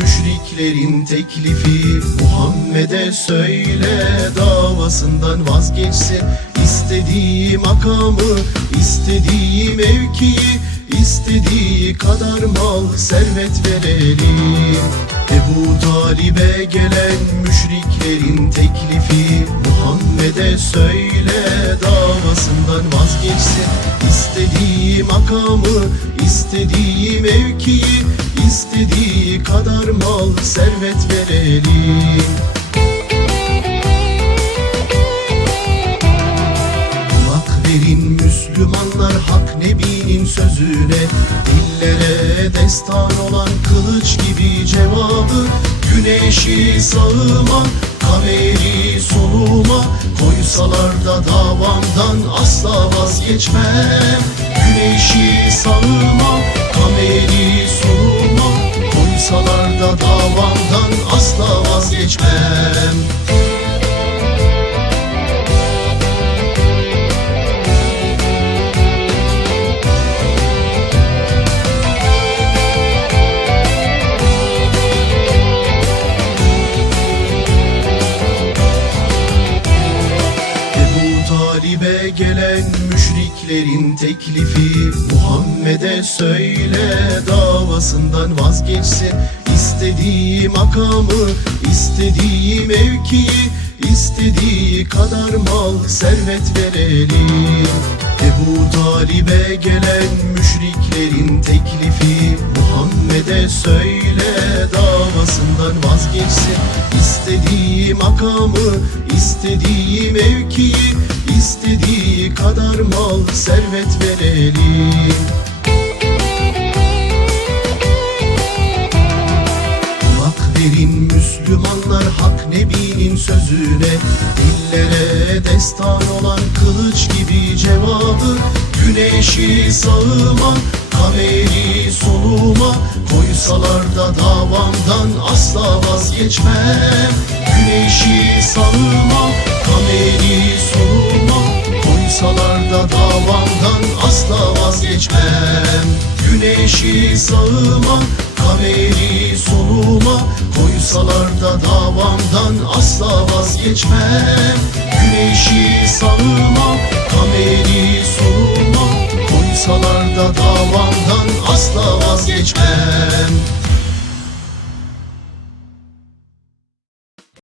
Müşriklerin teklifi Muhammed'e söyle davasından vazgeçsin İstediği makamı, istediği mevkiyi istediği kadar mal, servet verelim Ebu Talib'e gelen müşriklerin teklifi Muhammed'e söyle davasından vazgeçsin İstediği makamı, istediği mevkiyi istediği kadar mal, servet verelim verin Müslümanlar hak nebinin sözüne. Dillere destan olan kılıç gibi cevabı. Güneşi sağıma, kameri soluma Koysalar da davamdan asla vazgeçmem. Güneşi sağıma, kameri soluma. Koysalar da davamdan asla vazgeçmem Talib'e gelen müşriklerin teklifi Muhammed'e söyle davasından vazgeçsin İstediği makamı, istediği mevkiyi istediği kadar mal, servet verelim Ebu Talib'e gelen müşriklerin teklifi Muhammed'e söyle davasından vazgeçsin İstediği makamı, istediği mevkiyi istediği kadar mal, servet verelim Kulak verin Müslümanlar hak nebinin sözüne Dillere destan olan kılıç gibi cevabı Güneşi sağıma, kameri soluma Koysalar da davamdan asla vazgeçmem. Güneşi sağıma, Güneşi sağıma, kameri soluma. Koysalar da davamdan asla vazgeçmem. Güneşi sağıma,